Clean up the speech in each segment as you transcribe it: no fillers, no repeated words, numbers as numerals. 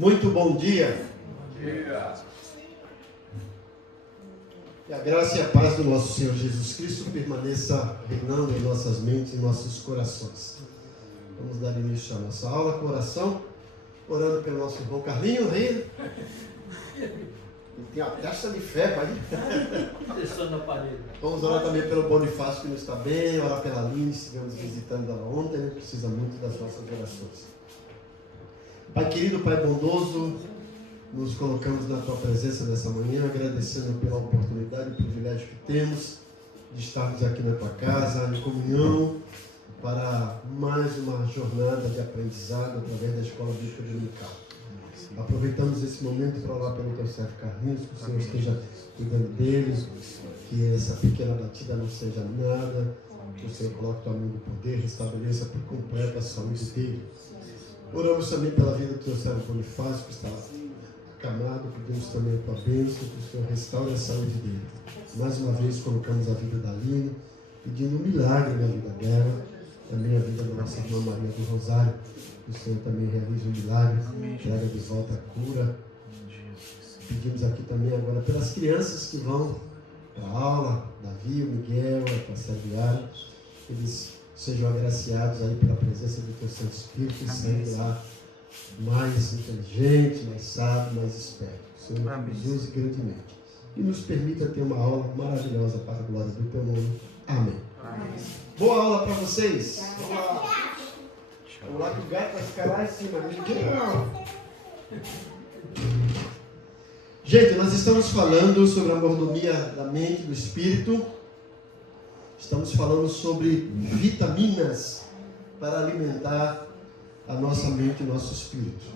Muito bom dia. Bom dia. Que a graça e a paz do nosso Senhor Jesus Cristo permaneça reinando em nossas mentes e em nossos corações. Vamos dar início à nossa aula com oração, orando pelo nosso irmão Carlinho Reino. Ele tem a testa de ferro aí. Deixando na parede. Vamos orar também pelo Bonifácio, que não está bem, orar pela Aline, que estivemos visitando ela ontem, né? Precisa muito das nossas orações. Pai querido, Pai bondoso, nos colocamos na Tua presença nessa manhã, agradecendo pela oportunidade e privilégio que temos de estarmos aqui na Tua casa, em comunhão, para mais uma jornada de aprendizado através da Escola Bíblica Dominical. Aproveitamos esse momento para orar pelo Teu servo Carlinhos, que o Senhor esteja cuidando dele, que essa pequena batida não seja nada, que o Senhor coloque Tua mão de poder, restabeleça por completo a saúde dele. Oramos também pela vida do Teu servo Bonifácio, que está acamado, pedimos também a Tua bênção, que o Senhor restaure a saúde dele. Mais uma vez colocamos a vida da Aline, pedindo um milagre na vida dela, também a vida da nossa irmã Maria do Rosário, que o Senhor também realize um milagre, traga de volta a cura. Pedimos aqui também agora pelas crianças que vão para a aula, Davi, o Miguel, a Pastor, eles sejam agraciados aí pela presença do Teu Santo Espírito e saiam de lá mais inteligente, mais sábio, mais esperto. O Senhor nos use grandemente. E nos permita ter uma aula maravilhosa para a glória do Teu nome. Amém. Amém. Boa aula para vocês. Vamos lá. Vamos lá que o gato vai ficar lá em cima. Gente, nós estamos falando sobre a mordomia da mente, do espírito. Estamos falando sobre vitaminas para alimentar a nossa mente e nosso espírito.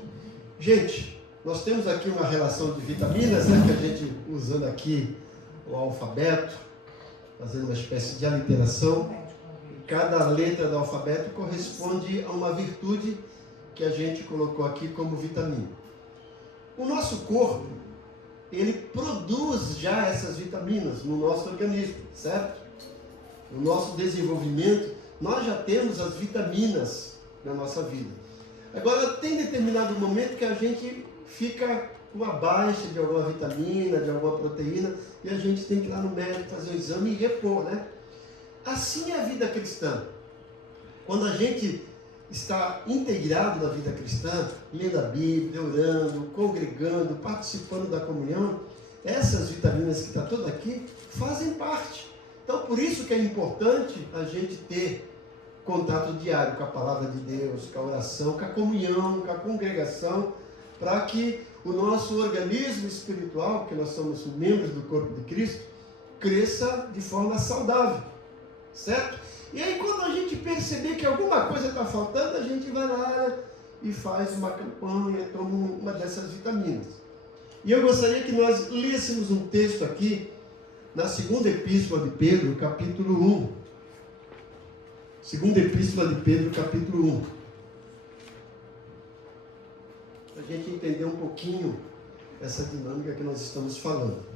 Gente, nós temos aqui uma relação de vitaminas, né, que a gente usando aqui o alfabeto, fazendo uma espécie de aliteração. Cada letra do alfabeto corresponde a uma virtude que a gente colocou aqui como vitamina. O nosso corpo, ele produz já essas vitaminas no nosso organismo, certo? No nosso desenvolvimento, nós já temos as vitaminas na nossa vida. Agora, tem determinado momento que a gente fica com uma baixa de alguma vitamina, de alguma proteína, e a gente tem que ir lá no médico fazer um exame e repor, né? Assim é a vida cristã. Quando a gente está integrado na vida cristã, lendo a Bíblia, orando, congregando, participando da comunhão, essas vitaminas que estão todas aqui fazem parte. Então, por isso que é importante a gente ter contato diário com a palavra de Deus, com a oração, com a comunhão, com a congregação, para que o nosso organismo espiritual, porque nós somos membros do corpo de Cristo, cresça de forma saudável, certo? E aí, quando a gente perceber que alguma coisa está faltando, a gente vai lá e faz uma campanha, toma uma dessas vitaminas. E eu gostaria que nós lêssemos um texto aqui, na segunda epístola de Pedro, capítulo 1. Segunda epístola de Pedro, capítulo 1. Para a gente entender um pouquinho essa dinâmica que nós estamos falando.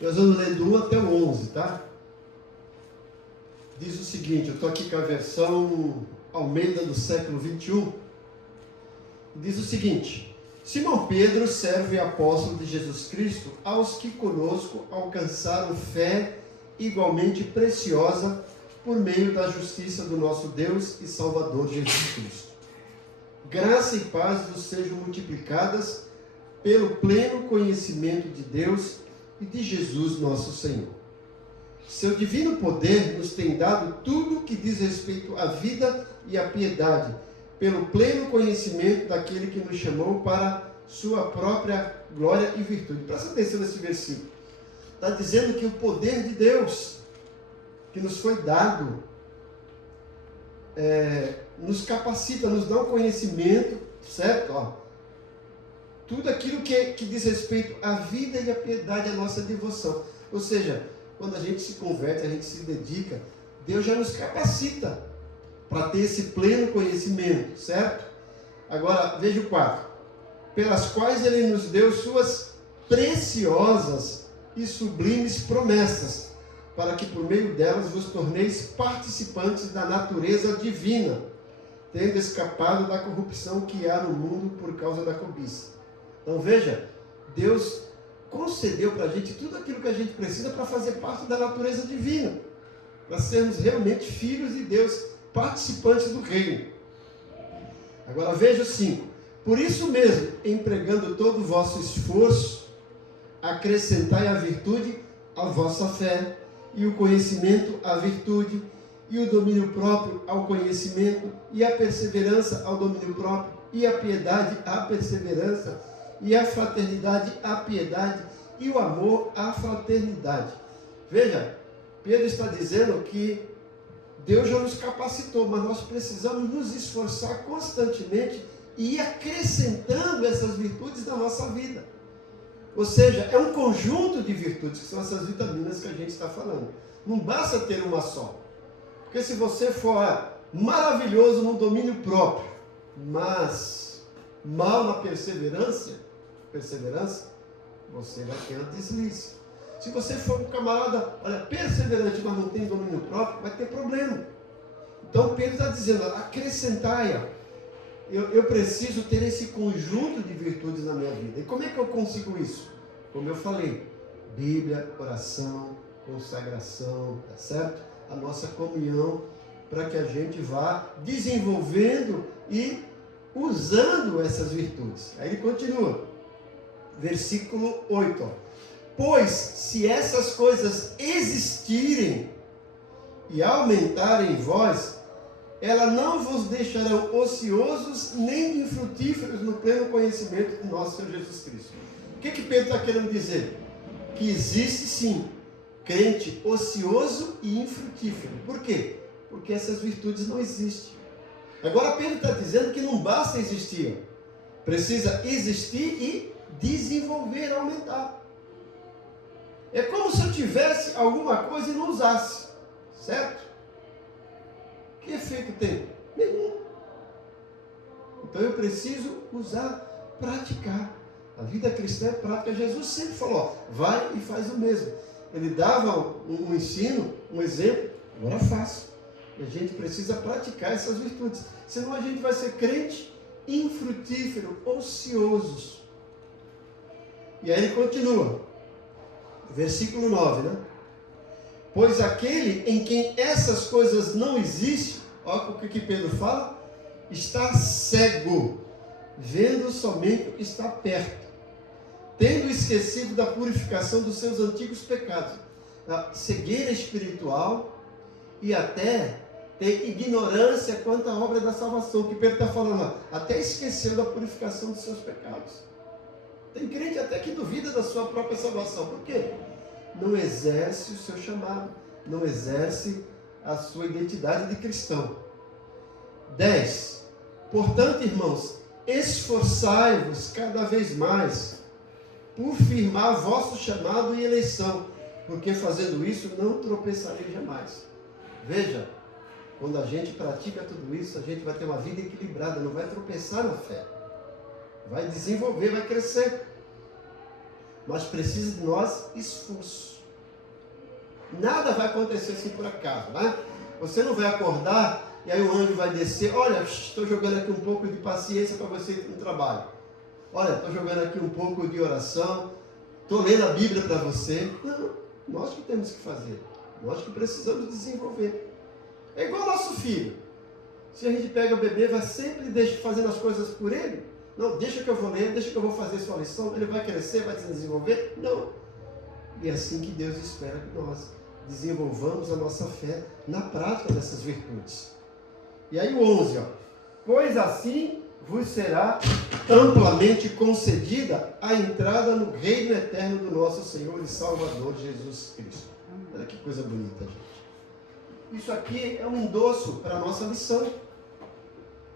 Nós vamos ler do 1 até o 11, tá? Diz o seguinte, eu estou aqui com a versão Almeida do século 21. Diz o seguinte: Simão Pedro, servo e apóstolo de Jesus Cristo, aos que conosco alcançaram fé igualmente preciosa por meio da justiça do nosso Deus e Salvador Jesus Cristo. Graça e paz vos sejam multiplicadas pelo pleno conhecimento de Deus e de Jesus nosso Senhor. Seu divino poder nos tem dado tudo que diz respeito à vida e à piedade, pelo pleno conhecimento daquele que nos chamou para sua própria glória e virtude. Presta atenção nesse versículo. Está dizendo que o poder de Deus, que nos foi dado, nos capacita, nos dá um conhecimento, certo? Ó, tudo aquilo que diz respeito à vida e à piedade, à nossa devoção. Ou seja, quando a gente se converte, a gente se dedica, Deus já nos capacita para ter esse pleno conhecimento, certo? Agora, veja o 4. Pelas quais ele nos deu suas preciosas e sublimes promessas, para que por meio delas vos torneis participantes da natureza divina, tendo escapado da corrupção que há no mundo por causa da cobiça. Então veja, Deus concedeu para a gente tudo aquilo que a gente precisa para fazer parte da natureza divina, para sermos realmente filhos de Deus, participantes do reino. Agora veja o 5. Por isso mesmo, empregando todo o vosso esforço, acrescentai a virtude à vossa fé, e o conhecimento à virtude, e o domínio próprio ao conhecimento, e a perseverança ao domínio próprio, e a piedade à perseverança, e a fraternidade à piedade, e o amor à fraternidade. Veja, Pedro está dizendo que Deus já nos capacitou, mas nós precisamos nos esforçar constantemente e ir acrescentando essas virtudes na nossa vida. Ou seja, é um conjunto de virtudes, que são essas vitaminas que a gente está falando. Não basta ter uma só. Porque se você for maravilhoso no domínio próprio, mas mal na perseverança, você vai ter um deslize. Se você for um camarada, perseverante, mas não tem domínio próprio, vai ter problema. Então Pedro está dizendo, acrescentai. Eu preciso ter esse conjunto de virtudes na minha vida. E como é que eu consigo isso? Como eu falei, Bíblia, oração, consagração, tá certo? A nossa comunhão, para que a gente vá desenvolvendo e usando essas virtudes. Aí ele continua, versículo 8, ó. Pois se essas coisas existirem e aumentarem em vós, elas não vos deixarão ociosos nem infrutíferos no pleno conhecimento de nosso Senhor Jesus Cristo. O que Pedro está querendo dizer? Que existe sim crente ocioso e infrutífero. Por quê? Porque essas virtudes não existem. Agora Pedro está dizendo que não basta existir, precisa existir e desenvolver, aumentar. É como se eu tivesse alguma coisa e não usasse, certo? Que efeito tem? Nenhum. Então eu preciso usar, praticar. A vida cristã é prática. Jesus sempre falou, vai e faz o mesmo. Ele dava um ensino, um exemplo, agora faço. E a gente precisa praticar essas virtudes. Senão a gente vai ser crente infrutífero, ociosos. E aí ele continua. Versículo 9, né? Pois aquele em quem essas coisas não existem, olha o que Pedro fala, está cego, vendo somente o que está perto, tendo esquecido da purificação dos seus antigos pecados, a cegueira espiritual e até tem ignorância quanto à obra da salvação, que Pedro está falando lá, até esqueceu da purificação dos seus pecados. Tem crente até que duvida da sua própria salvação. Por quê? Não exerce o seu chamado, não exerce a sua identidade de cristão. 10. Portanto, irmãos, esforçai-vos cada vez mais por firmar vosso chamado e eleição, porque fazendo isso não tropeçarei jamais. Veja, quando a gente pratica tudo isso, a gente vai ter uma vida equilibrada, não vai tropeçar na fé. Vai desenvolver, vai crescer. Mas precisa de nós esforço. Nada vai acontecer assim por acaso, né? Você não vai acordar e aí o anjo vai descer. Olha, estou jogando aqui um pouco de paciência para você no trabalho. Olha, estou jogando aqui um pouco de oração. Estou lendo a Bíblia para você. Não, nós que temos que fazer. Nós que precisamos desenvolver. É igual nosso filho. Se a gente pega o bebê, vai sempre fazendo as coisas por ele. Não, deixa que eu vou ler, deixa que eu vou fazer sua lição, ele vai crescer, vai se desenvolver? Não. E é assim que Deus espera que nós desenvolvamos a nossa fé na prática dessas virtudes. E aí o 11, ó. Pois assim vos será amplamente concedida a entrada no reino eterno do nosso Senhor e Salvador Jesus Cristo. Olha que coisa bonita, gente. Isso aqui é um endosso para a nossa lição.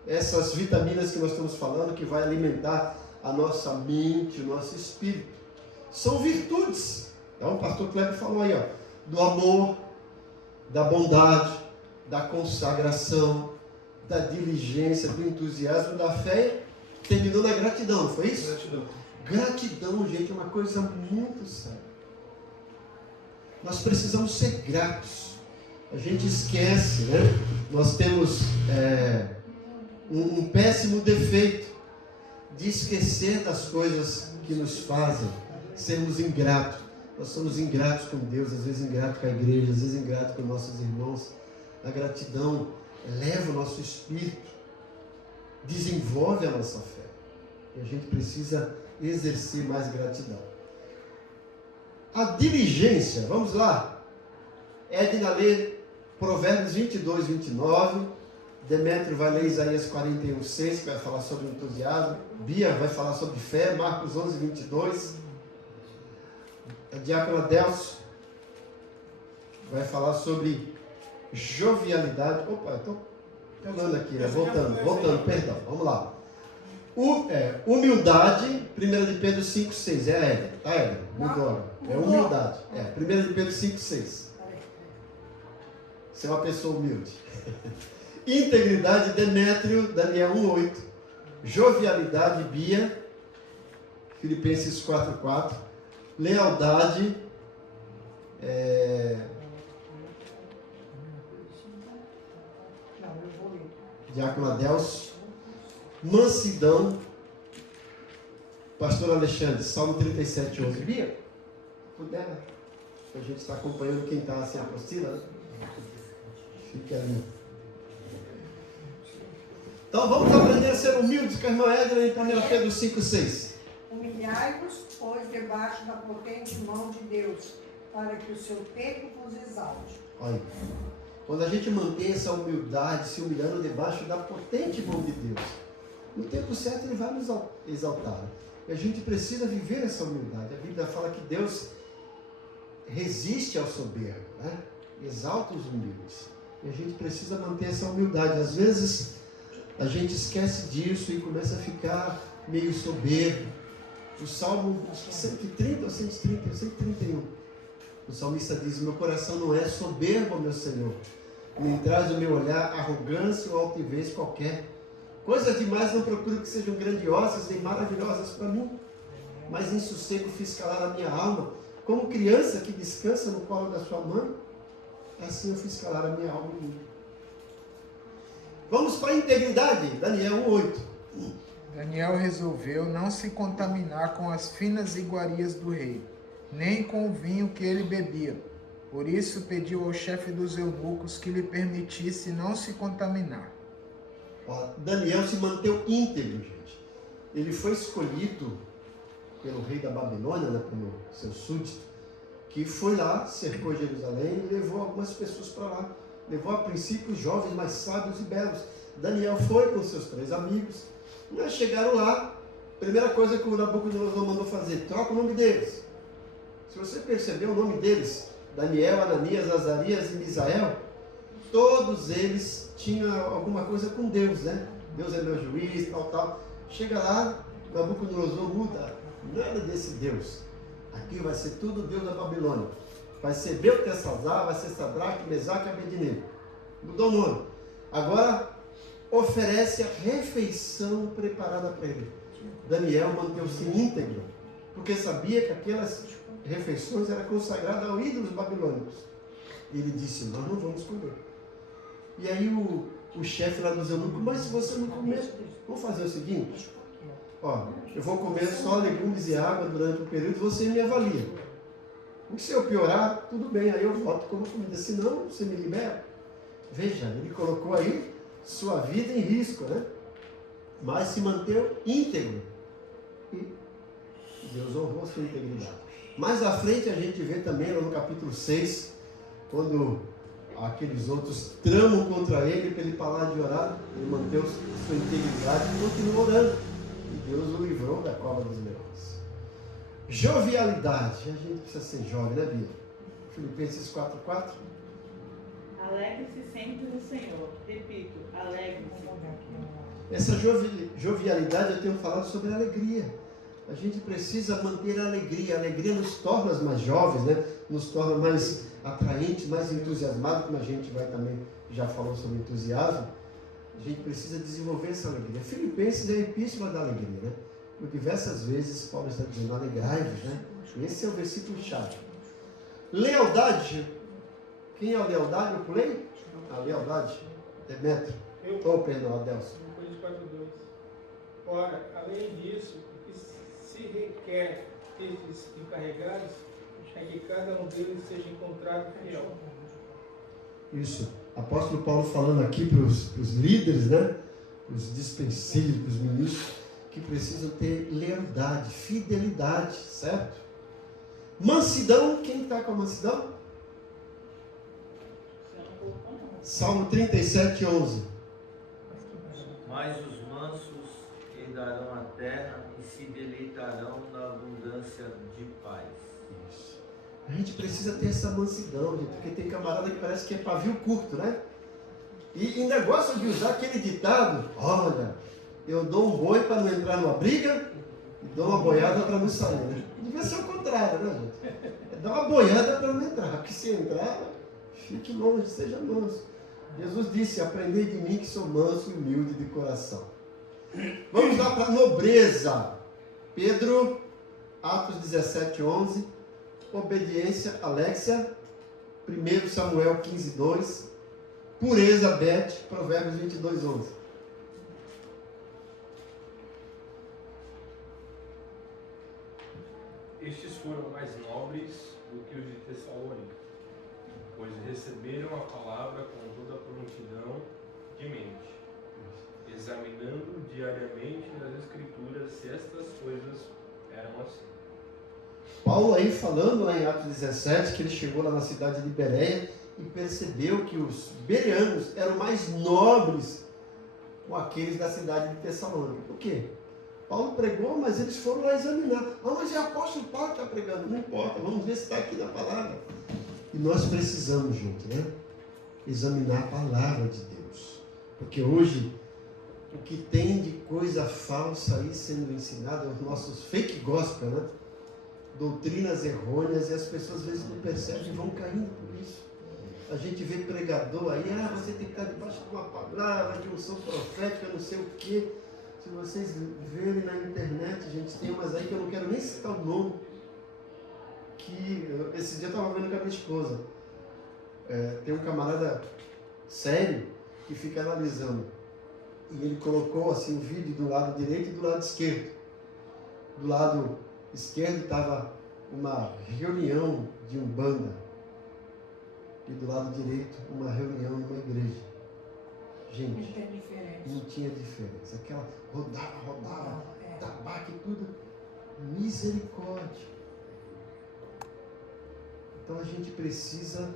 Essas vitaminas que nós estamos falando, que vai alimentar a nossa mente, o nosso espírito, são virtudes. Então o pastor Kleber falou aí, ó, do amor, da bondade, da consagração, da diligência, do entusiasmo, da fé, terminou na gratidão, não foi isso? Gratidão. Gratidão, gente, é uma coisa muito séria. Nós precisamos ser gratos. A gente esquece, né? Nós temos um péssimo defeito de esquecer das coisas que nos fazem sermos ingratos. Nós somos ingratos com Deus, às vezes ingratos com a igreja, às vezes ingratos com nossos irmãos. A gratidão eleva o nosso espírito, desenvolve a nossa fé. E a gente precisa exercer mais gratidão. A diligência, vamos lá. Edna lê Provérbios 22, 29. Demétrio vai ler Isaías 41, 6, que vai falar sobre entusiasmo. Bia vai falar sobre fé, Marcos 11, 22. A diácona Delcio vai falar sobre jovialidade. Opa, eu estou falando aqui, né? Voltando, perdão, vamos lá. Humildade, 1 de Pedro 5, 6. É a Edna, tá, Edna? Mudou. É humildade. 1 de Pedro 5, 6. Você é uma pessoa humilde. Integridade, Demétrio, Daniel 1, 8. Jovialidade, Bia, Filipenses 4, 4. Lealdade, diácono Adelso. Mansidão, pastor Alexandre, Salmo 37, 11. Bia, puder, a gente está acompanhando quem está sem apostila, né? Fica ali. Então vamos aprender a ser humildes com a irmã Edna em 1 Pedro 5, 6. Humilhai-vos, pois, debaixo da potente mão de Deus, para que o seu tempo vos exalte. Olha, quando a gente mantém essa humildade, se humilhando debaixo da potente mão de Deus, no tempo certo Ele vai nos exaltar. E a gente precisa viver essa humildade. A Bíblia fala que Deus resiste ao soberbo, né? Exalta os humildes. E a gente precisa manter essa humildade. Às vezes a gente esquece disso e começa a ficar meio soberbo. O Salmo 130 ou 130, 131. O salmista diz: meu coração não é soberbo, meu Senhor. Nem traz o meu olhar arrogância ou altivez qualquer. Coisas demais não procuro que sejam grandiosas nem maravilhosas para mim. Mas em sossego fiz calar a minha alma. Como criança que descansa no colo da sua mãe, assim eu fiz calar a minha alma em mim. Vamos para a integridade. Daniel 1:8. Daniel resolveu não se contaminar com as finas iguarias do rei, nem com o vinho que ele bebia. Por isso pediu ao chefe dos eunucos que lhe permitisse não se contaminar. Daniel se manteve íntegro, gente. Ele foi escolhido pelo rei da Babilônia, né, pelo seu súdito, que foi lá, cercou Jerusalém e levou algumas pessoas para lá. Levou a princípio os jovens mais sábios e belos. Daniel foi com seus 3 amigos. Mas chegaram lá, primeira coisa que o Nabucodonosor mandou fazer: troca o nome deles. Se você perceber o nome deles, Daniel, Ananias, Azarias e Misael, todos eles tinham alguma coisa com Deus, né? Deus é meu juiz, tal. Chega lá, Nabucodonosor muda, nada desse Deus. Aqui vai ser tudo Deus da Babilônia. Vai ser Beltesazar, vai ser Sadraque, Mesaque e Abednego. Mudou o nome. Agora oferece a refeição preparada para ele. Daniel manteve-se íntegro, porque sabia que aquelas refeições eram consagradas ao ídolos babilônicos. E ele disse: nós não vamos comer. E aí o chefe lá dos eunucos: mas se você não comer, vamos fazer o seguinte: eu vou comer só legumes e água durante um período, você me avalia. E se eu piorar, tudo bem, aí eu volto como comida, senão você me libera. Veja, ele colocou aí sua vida em risco, né? Mas se manteve íntegro. E Deus honrou sua integridade. Mais à frente a gente vê também, lá no capítulo 6, quando aqueles outros tramam contra ele para ele parar de orar, ele manteve sua integridade e continuou orando. E Deus o livrou da cova dos leões. Jovialidade. A gente precisa ser jovem, né, Bia? Filipenses 4:4. Alegre-se sempre no Senhor. Repito, alegre-se. Essa jovialidade eu tenho falado sobre alegria. A gente precisa manter a alegria. A alegria nos torna mais jovens, né? Nos torna mais atraentes, mais entusiasmados, como a gente vai também, já falou sobre entusiasmo. A gente precisa desenvolver essa alegria. Filipenses é a epístola da alegria, né? Por diversas vezes Paulo está dizendo, alegrai-vos, né? Esse é o versículo chave. Lealdade. Quem é a lealdade? Eu pulei? A lealdade. Demetrio. Perdão, Adelson. Coríntios 4:2. Ora, além disso, o que se requer destes encarregados é que cada um deles seja encontrado fiel. Isso. Apóstolo Paulo falando aqui para os líderes, né? Os dispenseiros, os ministros, que precisam ter lealdade, fidelidade, certo? Mansidão, quem está com a mansidão? Salmo 37:11. Mas os mansos herdarão a terra e se deleitarão na abundância de paz. Isso. A gente precisa ter essa mansidão, gente, porque tem camarada que parece que é pavio curto, né? E ainda gosta de usar aquele ditado, olha, eu dou um boi para não entrar numa briga e dou uma boiada para não sair, né? Devia ser o contrário, né, gente? É dar uma boiada para não entrar, porque se entrar, fique longe, seja manso. Jesus disse, aprendei de mim que sou manso e humilde de coração. Vamos lá para a nobreza. Pedro, Atos 17:11, obediência, Alexia, 1 Samuel 15:2, pureza, Beth, Provérbios 22:11. Estes foram mais nobres do que os de Tessalônica, pois receberam a palavra com toda a prontidão de mente, examinando diariamente nas Escrituras se estas coisas eram assim. Paulo aí falando lá em Atos 17, que ele chegou lá na cidade de Bereia e percebeu que os bereanos eram mais nobres com aqueles da cidade de Tessalônica. Por quê? Paulo pregou, mas eles foram lá examinar. Ah, mas é o apóstolo Paulo que está pregando. Não importa, vamos ver se está aqui na palavra. E nós precisamos, gente, né? Examinar a palavra de Deus. Porque hoje, o que tem de coisa falsa aí sendo ensinada, os nossos fake gospel, né? Doutrinas errôneas, e as pessoas às vezes não percebem e vão caindo por isso. A gente vê pregador aí, você tem que estar debaixo de uma palavra, de unção profética, não sei o quê. Se vocês verem na internet, gente, tem umas aí que eu não quero nem citar o nome, que esse dia eu estava vendo com a minha esposa. Tem um camarada sério que fica analisando. E ele colocou assim o vídeo do lado direito e do lado esquerdo. Do lado esquerdo estava uma reunião de umbanda. E do lado direito, uma reunião numa igreja. Gente, não tinha diferença. Aquela rodava, tabaco e tudo. Misericórdia. Então a gente precisa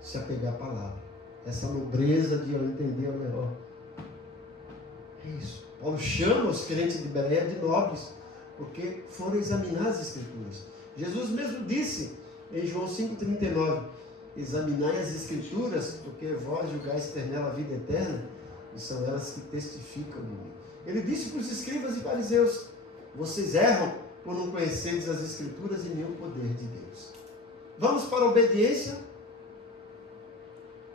se apegar à palavra. Essa nobreza de entender o melhor. É isso. Paulo chama os crentes de Bereia de nobres, porque foram examinar as Escrituras. Jesus mesmo disse em João 5,39, examinai as Escrituras, porque vós julgais ter nela a vida eterna, e são elas que testificam de mim. Ele disse para os escribas e fariseus, vocês erram por não conhecerdes as Escrituras e nem o poder de Deus. Vamos para a obediência?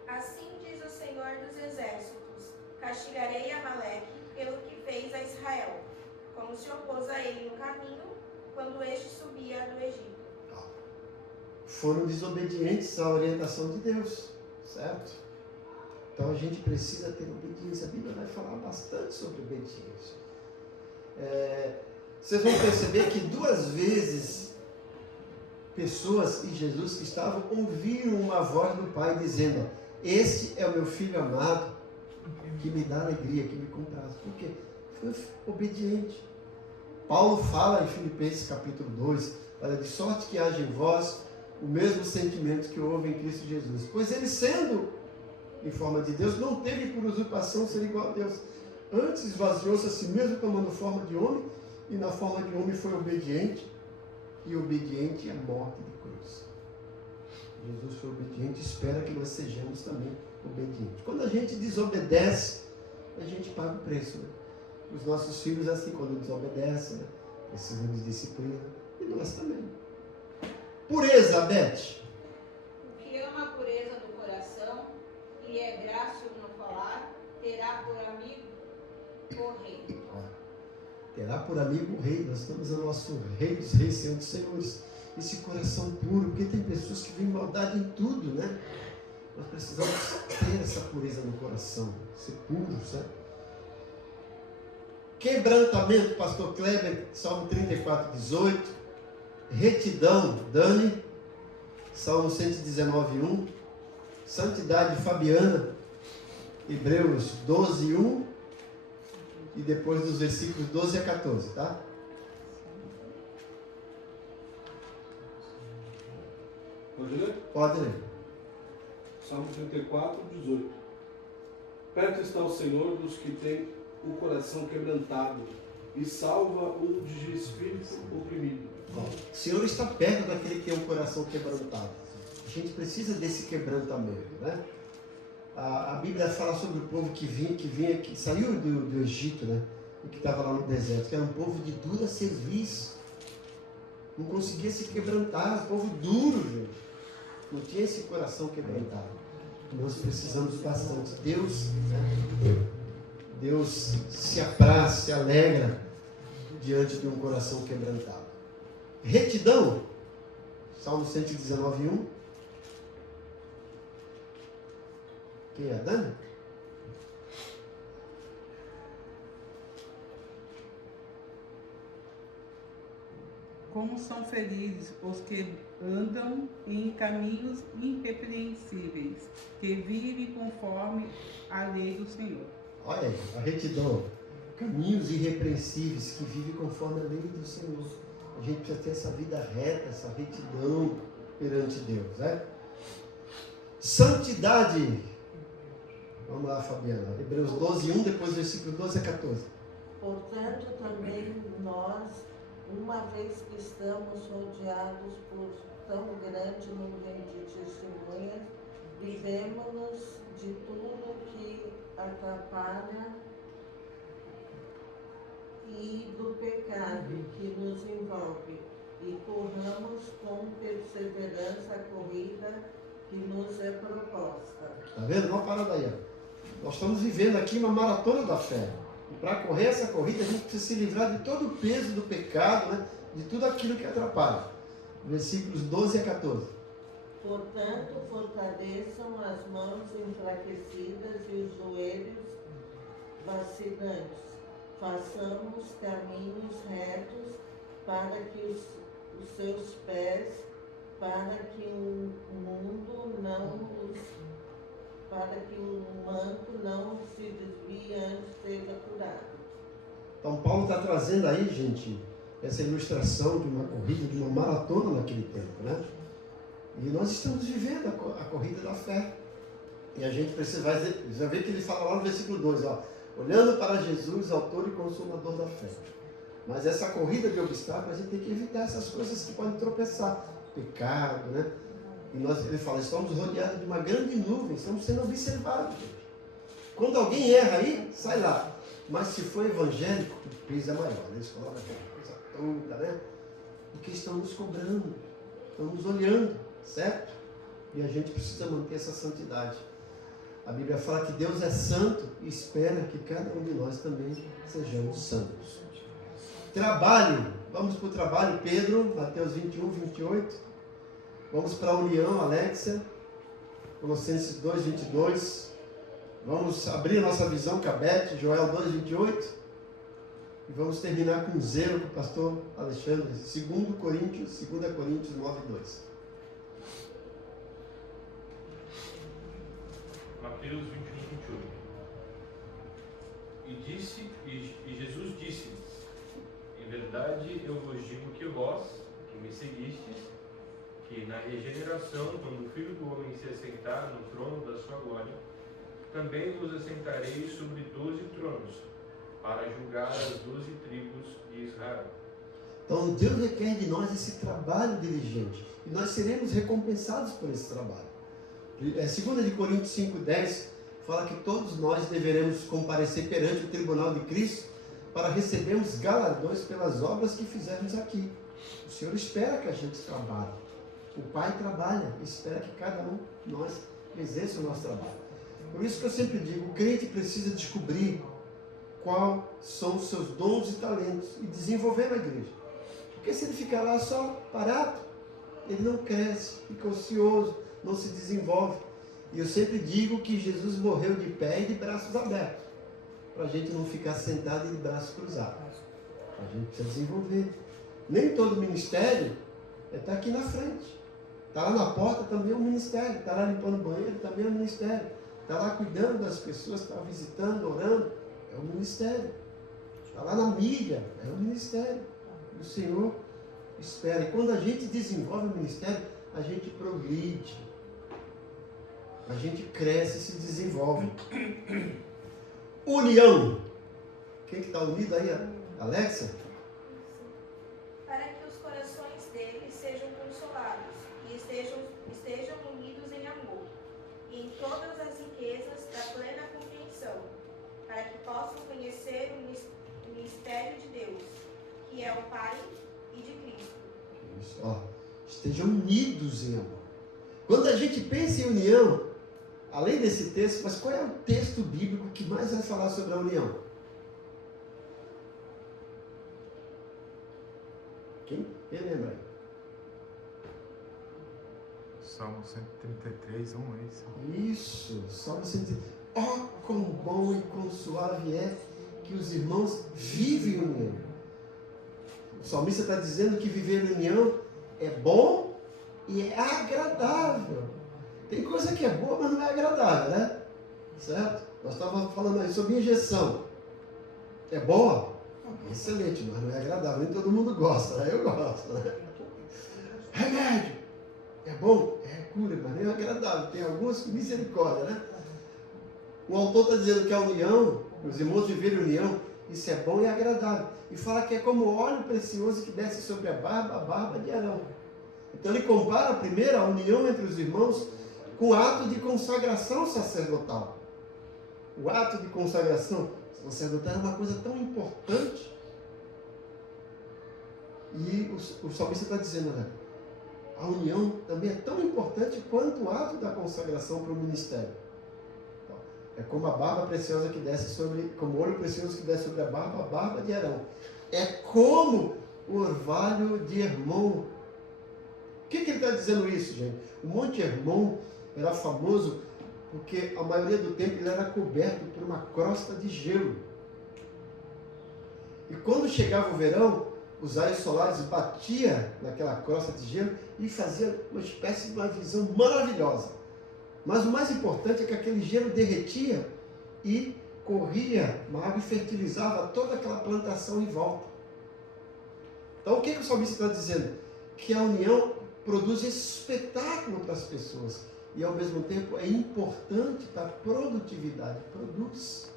Assim diz o Senhor dos Exércitos, castigarei Amaleque pelo que fez a Israel, como se opôs a ele no caminho, quando este subia do Egito. Foram desobedientes à orientação de Deus, certo? Então a gente precisa ter obediência. A Bíblia vai falar bastante sobre obediência. Vocês vão perceber que 2 vezes pessoas e Jesus que estavam ouvindo uma voz do Pai dizendo, este é o meu filho amado, que me dá alegria, que me compraz. Por quê? Foi obediente. Paulo fala em Filipenses capítulo 2, olha, de sorte que haja em vós o mesmo sentimento que houve em Cristo Jesus. Pois ele, sendo em forma de Deus, não teve por usurpação ser igual a Deus. Antes esvaziou-se a si mesmo, tomando forma de homem, e na forma de homem foi obediente, e obediente à morte de cruz. Jesus foi obediente, espera que nós sejamos também obedientes. Quando a gente desobedece, a gente paga o preço, né? Os nossos filhos, assim, quando desobedecem, né? Precisam de disciplina, e nós também. Pureza, Beth. O que ama a pureza do coração lhe é grácil não falar, terá por amigo o rei. Terá por amigo o rei. Nós estamos ao nosso rei dos reis, Senhor dos senhores. Esse coração puro, porque tem pessoas que veem maldade em tudo, né? Nós precisamos ter essa pureza no coração, ser puro, certo? Quebrantamento, pastor Kleber, Salmo 34, 18. Retidão, Dani, Salmo 119, 1. Santidade, Fabiana, Hebreus 12, 1. E depois dos versículos 12 a 14, tá? Pode ler? Pode ler. Salmo 34, 18. Perto está o Senhor dos que têm o coração quebrantado e salva o de espírito oprimido. O Senhor está perto daquele que tem um coração quebrantado. A gente precisa desse quebrantamento, né? A Bíblia fala sobre o povo que saiu do Egito, né? E que estava lá no deserto, que era um povo de dura cerviz. Não conseguia se quebrantar, um povo duro, gente. Não tinha esse coração quebrantado. Nós precisamos bastante. Deus, né? Deus se apraz, se alegra diante de um coração quebrantado. Retidão, Salmo 119, 1. Quem é? Dani? Como são felizes os que andam em caminhos irrepreensíveis, que vivem conforme a lei do Senhor. Olha aí, a retidão. Caminhos irrepreensíveis que vivem conforme a lei do Senhor. A gente precisa ter essa vida reta, essa retidão perante Deus, né? Santidade. Vamos lá, Fabiana. Hebreus 12, 1, depois versículo 12 a 14. Portanto, também nós, uma vez que estamos rodeados por tão grande número de testemunhas, livemos-nos de tudo que atrapalha e do pecado que nos envolve, e corramos com perseverança a corrida que nos é proposta. Está vendo? Vamos parar daí. Ó. Nós estamos vivendo aqui uma maratona da fé. E para correr essa corrida, a gente precisa se livrar de todo o peso do pecado, né? De tudo aquilo que atrapalha. Versículos 12 a 14. Portanto, fortaleçam as mãos enfraquecidas e os joelhos vacilantes. Façamos caminhos retos para que os seus pés, para que o manto não se desvie antes seja curado. Então Paulo está trazendo aí, gente, essa ilustração de uma corrida, de uma maratona naquele tempo, né? E nós estamos vivendo a corrida da fé. E a gente precisa, vai ver que ele fala lá no versículo 2, ó, olhando para Jesus, autor e consumador da fé. Mas essa corrida de obstáculos, a gente tem que evitar essas coisas que podem tropeçar. Pecado, né? E ele fala, estamos rodeados de uma grande nuvem, estamos sendo observados, gente. Quando alguém erra aí, sai lá. Mas se for evangélico, o peso é maior, né? Eles colocam aquela coisa toda, né? Porque estão nos cobrando, estão nos olhando, certo? E a gente precisa manter essa santidade. A Bíblia fala que Deus é santo e espera que cada um de nós também sejamos santos. Trabalho, vamos para o trabalho, Pedro, Mateus 21, 28. Vamos para a união, Alexia, Colossenses 2, 22. Vamos abrir a nossa visão, Cabete, Joel 2, 28. E vamos terminar com zelo com o pastor Alexandre, 2 Coríntios 9, 2. Mateus 21, 28. E Jesus disse-lhes, em verdade eu vos digo que vós, que me seguistes, que na regeneração, quando o Filho do Homem se assentar no trono da sua glória, também vos assentarei sobre 12 tronos, para julgar as 12 tribos de Israel. Então Deus requer de nós esse trabalho diligente, e nós seremos recompensados por esse trabalho. 2 Coríntios 5,10 fala que todos nós deveremos comparecer perante o tribunal de Cristo para recebermos galardões pelas obras que fizermos aqui. O Senhor espera que a gente trabalhe. O Pai trabalha, espera que cada um de nós exerça o nosso trabalho. Por isso que eu sempre digo, o crente precisa descobrir quais são os seus dons e talentos e desenvolver na igreja. Porque se ele ficar lá só parado, ele não cresce, fica ocioso, não se desenvolve. E eu sempre digo que Jesus morreu de pé e de braços abertos, para a gente não ficar sentado e de braços cruzados. A gente precisa desenvolver. Nem todo ministério está aqui na frente. Está lá na porta, também é um ministério. Está lá limpando o banheiro, também é um ministério. Está lá cuidando das pessoas, está visitando, orando, é um ministério. Está lá na mídia, é um ministério. O Senhor espera. E quando a gente desenvolve o ministério, a gente progride. A gente cresce e se desenvolve. União. Quem que está unido aí? Alexa? Para que os corações deles sejam consolados e estejam unidos em amor, e em todas as riquezas da plena compreensão, para que possam conhecer o mistério de Deus, que é o Pai e de Cristo. Isso, ó, estejam unidos em amor. Quando a gente pensa em união, além desse texto, mas qual é o texto bíblico que mais vai falar sobre a união? Quem lembra aí? Salmo 133, 1 é isso? Isso, Salmo 133. Ó, quão bom e quão suave é que os irmãos vivem em união. O salmista está dizendo que viver em união é bom e é agradável. Tem coisa que é boa, mas não é agradável, né? Certo? Nós estávamos falando aí sobre injeção. É boa? Excelente, mas não é agradável. Nem todo mundo gosta, né? Eu gosto, né? Remédio. É bom? É cura, mas nem é agradável. Tem algumas misericórdia, né? O autor está dizendo que a união, os irmãos viverem união, isso é bom e agradável. E fala que é como óleo precioso que desce sobre a barba de Arão. Então ele compara primeiro a união entre os irmãos com o ato de consagração sacerdotal. O ato de consagração sacerdotal é uma coisa tão importante. E o salmista está dizendo, né? A união também é tão importante quanto o ato da consagração para o ministério. É como a barba preciosa que desce sobre, como o óleo precioso que desce sobre a barba de Arão. É como o orvalho de Hermon. Por que ele está dizendo isso, gente? O Monte Hermon era famoso porque a maioria do tempo ele era coberto por uma crosta de gelo. E quando chegava o verão, os raios solares batiam naquela crosta de gelo e fazia uma espécie de uma visão maravilhosa. Mas o mais importante é que aquele gelo derretia e corria uma água e fertilizava toda aquela plantação em volta. Então o que o salmista está dizendo? Que a união produz esse espetáculo para as pessoas e ao mesmo tempo é importante para a produtividade, produz.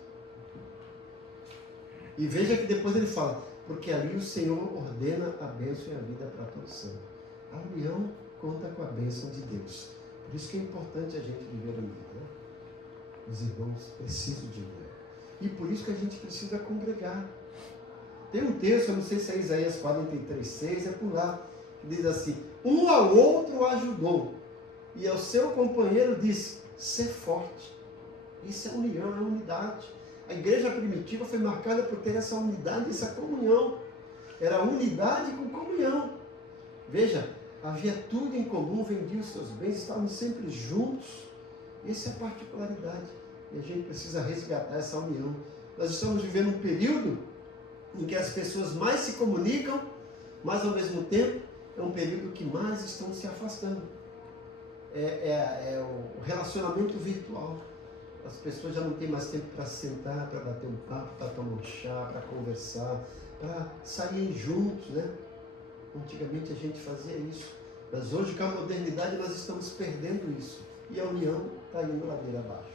E veja que depois ele fala, porque ali o Senhor ordena a bênção e a vida para todos os santos. A união conta com a bênção de Deus. Por isso que é importante a gente viver unido, né? Os irmãos precisam de união. E por isso que a gente precisa congregar. Tem um texto, eu não sei se é Isaías 43:6, é por lá, que diz assim, um ao outro ajudou, e ao seu companheiro disse, ser forte. Isso é união, é unidade. A igreja primitiva foi marcada por ter essa unidade, essa comunhão. Era unidade com comunhão. Veja, havia tudo em comum, vendiam os seus bens, estavam sempre juntos. Essa é a particularidade. E a gente precisa resgatar essa união. Nós estamos vivendo um período em que as pessoas mais se comunicam, mas ao mesmo tempo é um período que mais estão se afastando. É o relacionamento virtual. As pessoas já não têm mais tempo para sentar, para bater um papo, para tomar um chá, para conversar, para sair juntos, né? Antigamente a gente fazia isso, mas hoje com a modernidade nós estamos perdendo isso. E a união está indo ladeira abaixo.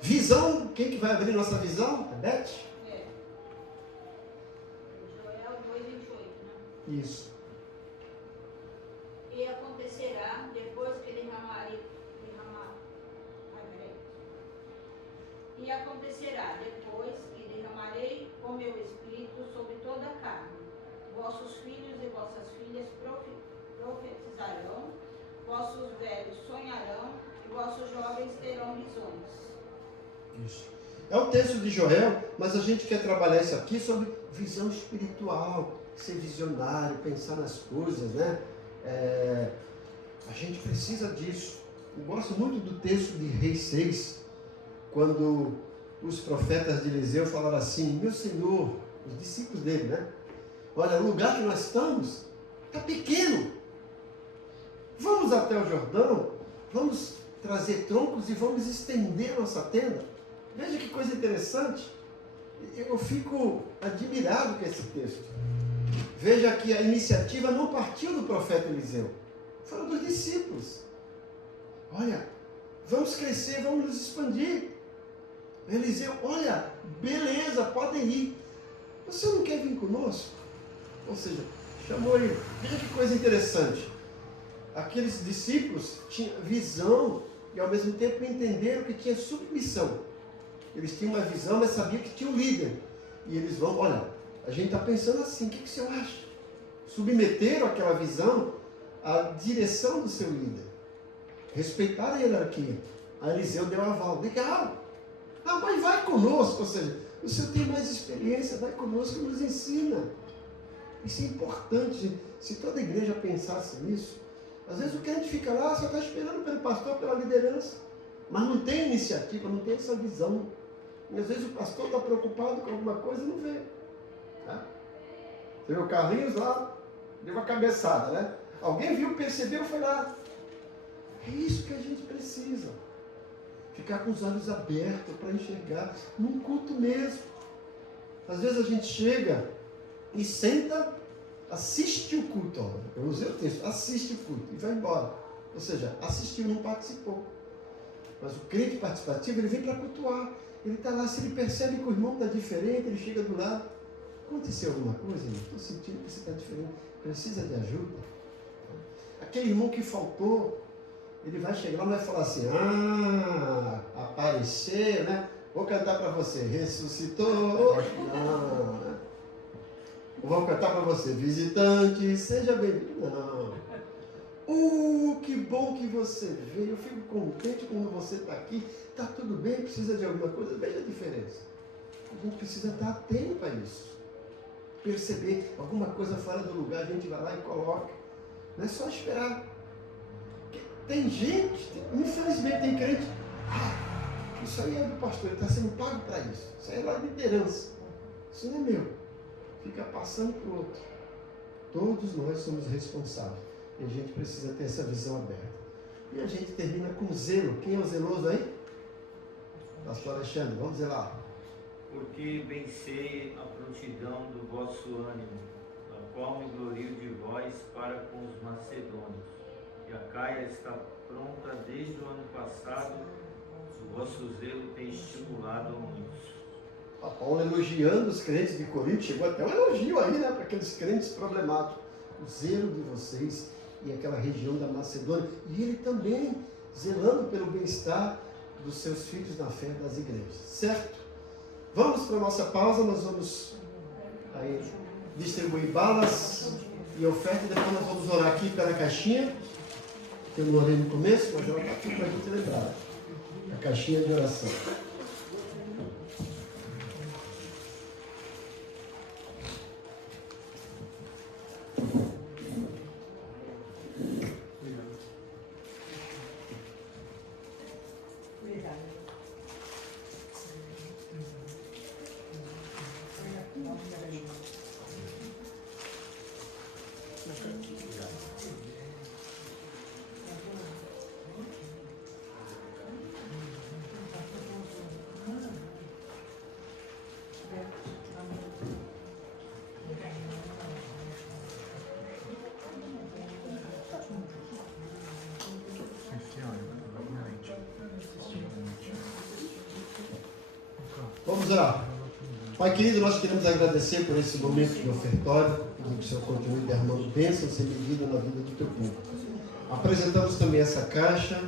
Visão, quem que vai abrir nossa visão? É Beth? É. Joel 2:28, né? Isso. E acontecerá depois que derramarei o meu espírito sobre toda a carne. Vossos filhos e vossas filhas profetizarão, vossos velhos sonharão e vossos jovens terão visões. Isso. É o texto de Joel, mas a gente quer trabalhar isso aqui sobre visão espiritual, ser visionário, pensar nas coisas, né? A gente precisa disso. Eu gosto muito do texto de Reis 6, quando os profetas de Eliseu falaram assim: meu Senhor, os discípulos dele, né? Olha, o lugar que nós estamos está pequeno. Vamos até o Jordão, vamos trazer troncos e vamos estender a nossa tenda. Veja que coisa interessante. Eu fico admirado com esse texto. Veja que a iniciativa não partiu do profeta Eliseu, foram dos discípulos. Olha, vamos crescer, vamos nos expandir. Eliseu, olha, beleza, podem ir. Você não quer vir conosco? Ou seja, chamou ele. Veja que coisa interessante. Aqueles discípulos tinham visão e ao mesmo tempo entenderam que tinha submissão. Eles tinham uma visão, mas sabiam que tinha um líder. E eles vão, olha, a gente está pensando assim, o que o senhor acha? Submeteram aquela visão à direção do seu líder. Respeitaram a hierarquia. A Eliseu deu aval. Legal. Mas vai conosco. Ou seja, o senhor tem mais experiência, vai conosco e nos ensina. Isso é importante, gente. Se toda a igreja pensasse nisso, às vezes o crente fica lá, só está esperando pelo pastor, pela liderança, mas não tem iniciativa, não tem essa visão. E às vezes o pastor está preocupado com alguma coisa e não vê. Tá? Você vê o Carlinhos lá, deu uma cabeçada, né? Alguém viu, percebeu, foi lá. É isso que a gente precisa. Ficar com os olhos abertos para enxergar, num culto mesmo. Às vezes a gente chega e senta, assiste o culto. Ó. Eu usei o texto, assiste o culto e vai embora. Ou seja, assistiu, não participou. Mas o crente participativo, ele vem para cultuar. Ele está lá, se ele percebe que o irmão está diferente, ele chega do lado. Aconteceu alguma coisa, irmão? Estou sentindo que você está diferente. Precisa de ajuda? Aquele irmão que faltou, ele vai chegar lá e vai falar assim: apareceu, né? Vou cantar para você, ressuscitou. Não, né? Vou cantar para você, visitante, seja bem-vindo. Não. Que bom que você veio. Eu fico contente quando você está aqui. Está tudo bem? Precisa de alguma coisa? Veja a diferença. A gente precisa estar atento a isso. Perceber alguma coisa fora do lugar, a gente vai lá e coloca. Não é só esperar. Tem gente, infelizmente tem crente, isso aí é do pastor, ele está sendo pago para isso. Isso aí é lá de liderança. Isso não é meu. Fica passando para o outro. Todos nós somos responsáveis. E a gente precisa ter essa visão aberta. E a gente termina com zelo. Quem é o zeloso aí? Pastor Alexandre, vamos zelar. Porque vencei a prontidão do vosso ânimo, da qual me glorio de vós para com os macedônios. E a Caia está pronta desde o ano passado, o vosso zelo tem estimulado muitos. A Paulo elogiando os crentes de Corinto, chegou até um elogio aí, né, para aqueles crentes problemáticos. O zelo de vocês e aquela região da Macedônia. E ele também zelando pelo bem-estar dos seus filhos na fé das igrejas. Certo? Vamos para a nossa pausa, nós vamos aí distribuir balas e oferta, e depois nós vamos orar aqui pela caixinha, que eu não orei no começo, mas ela está aqui para a gente lembrar. A caixinha de oração. Vamos orar. Pai querido, nós queremos agradecer por esse momento de ofertório, que o Senhor continue derramando bênçãos sem medida na vida do teu povo. Apresentamos também essa caixa,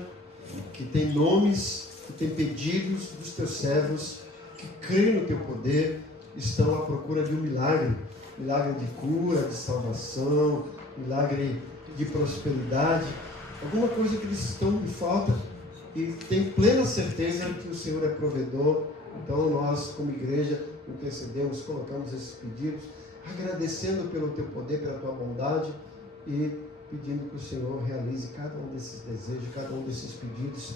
que tem nomes, que tem pedidos dos teus servos, que creem no teu poder, estão à procura de um milagre, milagre de cura, de salvação, milagre de prosperidade, alguma coisa que eles estão em falta. e tem plena certeza que o Senhor é provedor. Então nós, como igreja, intercedemos, colocamos esses pedidos, agradecendo pelo teu poder, pela tua bondade e pedindo que o Senhor realize cada um desses desejos, cada um desses pedidos,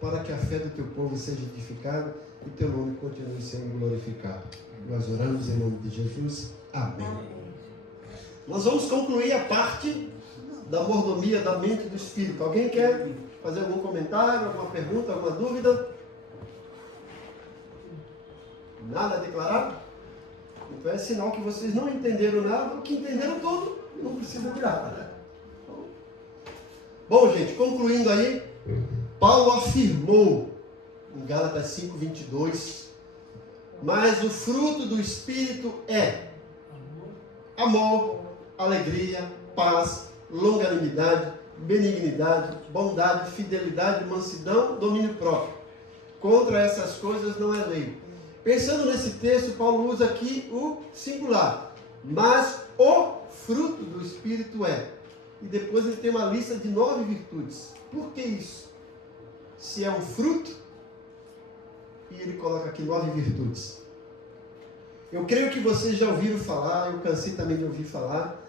para que a fé do teu povo seja edificada e teu nome continue sendo glorificado. Nós oramos em nome de Jesus. Amém. Nós vamos concluir a parte da mordomia da mente e do espírito. Alguém quer fazer algum comentário, alguma pergunta, alguma dúvida? Nada a declarar? Então é sinal que vocês não entenderam nada, ou que entenderam tudo, não precisa de nada, né? Bom, gente, concluindo aí, Paulo afirmou em Gálatas 5:22, mas o fruto do Espírito é amor, alegria, paz, longanimidade, benignidade, bondade, fidelidade, mansidão, domínio próprio. Contra essas coisas não é lei. Pensando nesse texto, Paulo usa aqui o singular, mas o fruto do Espírito é. E depois ele tem uma lista de 9 virtudes. Por que isso? Se é um fruto, e ele coloca aqui 9 virtudes. Eu creio que vocês já ouviram falar, eu cansei também de ouvir falar,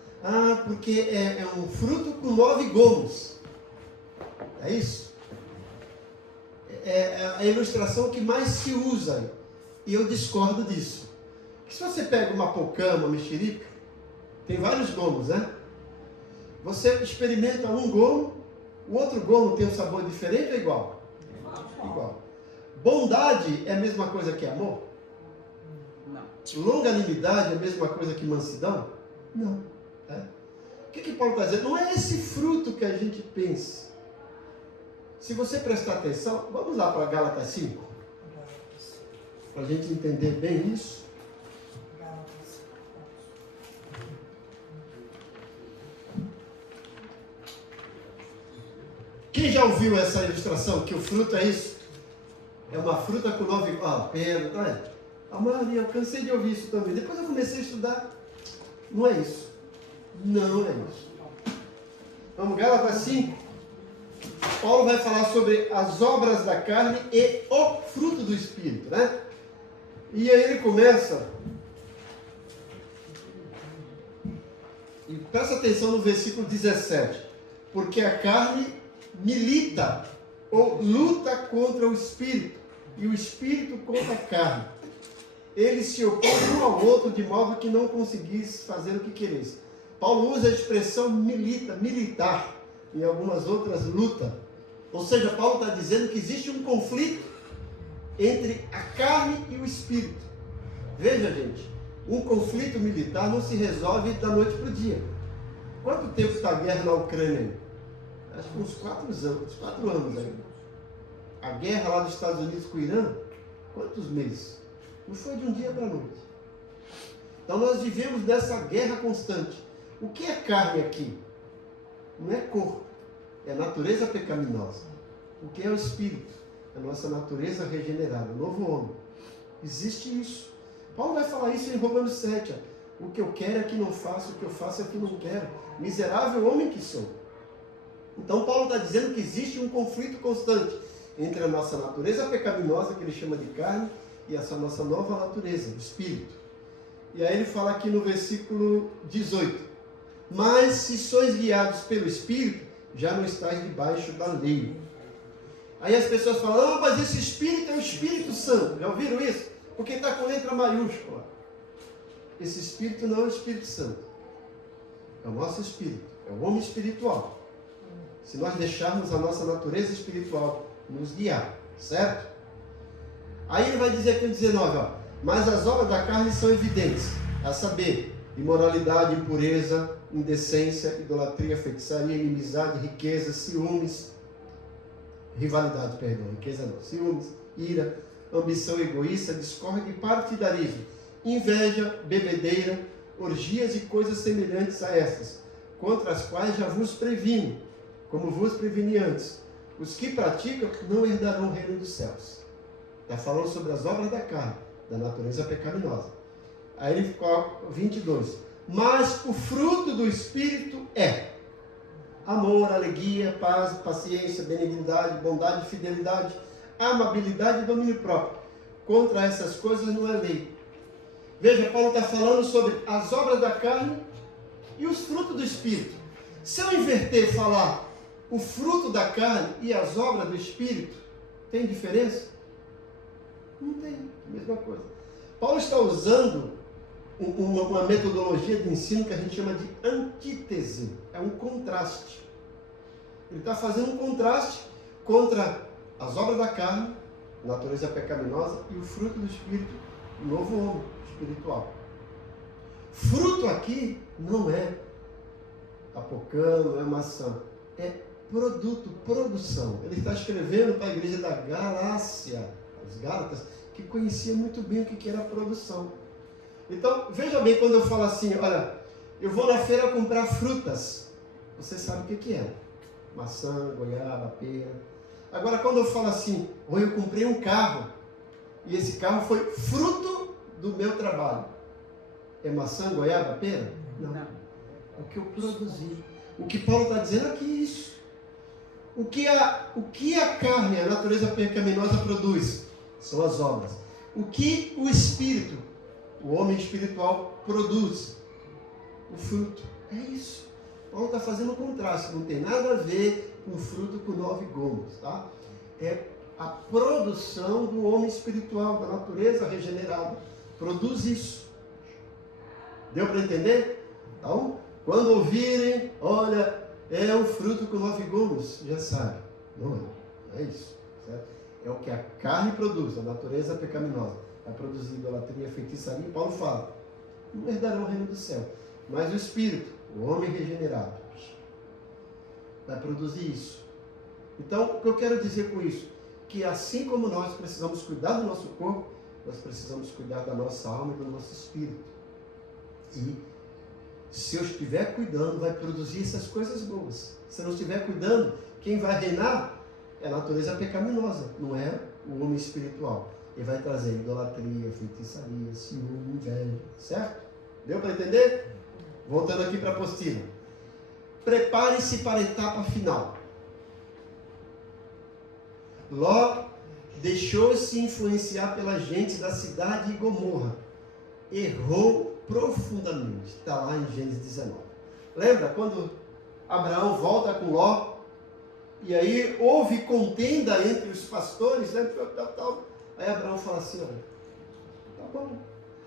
porque é um fruto com 9 gomos. É isso? É a ilustração que mais se usa, e eu discordo disso. Porque se você pega uma pocã, uma mexerica, tem vários gomos, né? Você experimenta um gomo, o outro gomo tem um sabor diferente ou igual? Igual. Bondade é a mesma coisa que amor? Não. Longanimidade é a mesma coisa que mansidão? Não. O que Paulo está dizendo? Não é esse fruto que a gente pensa. Se você prestar atenção, vamos lá para Gálatas 5, para a gente entender bem isso. Quem já ouviu essa ilustração, que o fruto é isso? É uma fruta com 9... pera, não é? A maioria, eu cansei de ouvir isso também. Depois eu comecei a estudar. Não é isso. Não é isso. Vamos, Gálatas 5. Paulo vai falar sobre as obras da carne e o fruto do Espírito, né? E aí ele começa... E presta atenção no versículo 17. Porque a carne milita ou luta contra o Espírito, e o Espírito contra a carne. Eles se opõem um ao outro, de modo que não conseguisse fazer o que quereis. Paulo usa a expressão militar, e algumas outras luta. Ou seja, Paulo está dizendo que existe um conflito entre a carne e o Espírito. Veja, gente, um conflito militar não se resolve da noite para o dia. Quanto tempo está a guerra na Ucrânia? Acho que uns 4 anos ainda. A guerra lá dos Estados Unidos com o Irã, quantos meses? Não foi de um dia para a noite. Então nós vivemos nessa guerra constante. O que é carne aqui? Não é corpo, é natureza pecaminosa. O que é o Espírito? É a nossa natureza regenerada, o novo homem. Existe isso. Paulo vai falar isso em Romanos 7. O que eu quero é que não faço, o que eu faço é que não quero. Miserável homem que sou. Então Paulo está dizendo que existe um conflito constante entre a nossa natureza pecaminosa, que ele chama de carne, e essa nossa nova natureza, o Espírito. E aí ele fala aqui no versículo 18. Mas se sois guiados pelo Espírito, já não estáis debaixo da lei. Aí as pessoas falam, mas esse Espírito é o Espírito Santo. Já ouviram isso? Porque está com letra maiúscula. Esse Espírito não é o Espírito Santo. É o nosso Espírito. É o homem espiritual. Se nós deixarmos a nossa natureza espiritual nos guiar, certo? Aí ele vai dizer aqui no 19, mas as obras da carne são evidentes, a saber, imoralidade, impureza, indecência, idolatria, feitiçaria, inimizade, riqueza, ciúmes, ciúmes, ira, ambição egoísta, discórdia e partidarismo, inveja, bebedeira, orgias e coisas semelhantes a essas, contra as quais já vos previno, como vos preveni antes. Os que praticam não herdarão o reino dos céus. Está falando sobre as obras da carne, da natureza pecaminosa. Aí ele ficou 22. Mas o fruto do Espírito é amor, alegria, paz, paciência, benignidade, bondade, fidelidade, amabilidade e domínio próprio. Contra essas coisas não é lei. Veja, Paulo está falando sobre as obras da carne e os frutos do Espírito. Se eu inverter e falar o fruto da carne e as obras do Espírito, tem diferença? Não tem, mesma coisa. Paulo está usando uma metodologia de ensino que a gente chama de antítese, é um contraste. Ele está fazendo um contraste contra as obras da carne, natureza pecaminosa, e o fruto do Espírito, o novo homem espiritual. Fruto aqui não é apocã, não é maçã, é produto, produção. Ele está escrevendo para a igreja da Galácia, os Gálatas, que conhecia muito bem o que era produção. Então, veja bem, quando eu falo assim, olha, eu vou na feira comprar frutas, você sabe o que é. Maçã, goiaba, pera. Agora, quando eu falo assim, ou eu comprei um carro, e esse carro foi fruto do meu trabalho, é maçã, goiaba, pera? Não. É o que eu produzi. O que Paulo está dizendo aqui é isso. O que a carne, a natureza pecaminosa produz? São as obras. O que o Espírito, o homem espiritual, produz? O fruto. É isso. Paulo está fazendo um contraste. Não tem nada a ver com fruto com 9 gomos. Tá? É a produção do homem espiritual, da natureza regenerada. Produz isso. Deu para entender? Então, quando ouvirem, olha, é um fruto com 9 gomos, já sabe. Não é isso. Certo? É o que a carne produz, a natureza pecaminosa. Vai produzir idolatria, feitiçaria, e Paulo fala, não herdarão o reino do céu. Mas o Espírito, o homem regenerado, vai produzir isso. Então, o que eu quero dizer com isso? Que assim como nós precisamos cuidar do nosso corpo, nós precisamos cuidar da nossa alma e do nosso espírito. E se eu estiver cuidando, vai produzir essas coisas boas. Se eu não estiver cuidando, quem vai reinar é a natureza pecaminosa, não é o homem espiritual. Ele vai trazer idolatria, feitiçaria, ciúme, inveja, certo? Deu para entender? Voltando aqui para a apostila. Prepare-se para a etapa final. Ló deixou-se influenciar pela gente da cidade de Gomorra. Errou profundamente. Está lá em Gênesis 19. Lembra quando Abraão volta com Ló? E aí houve contenda entre os pastores, né? Aí Abraão fala assim, olha, tá bom.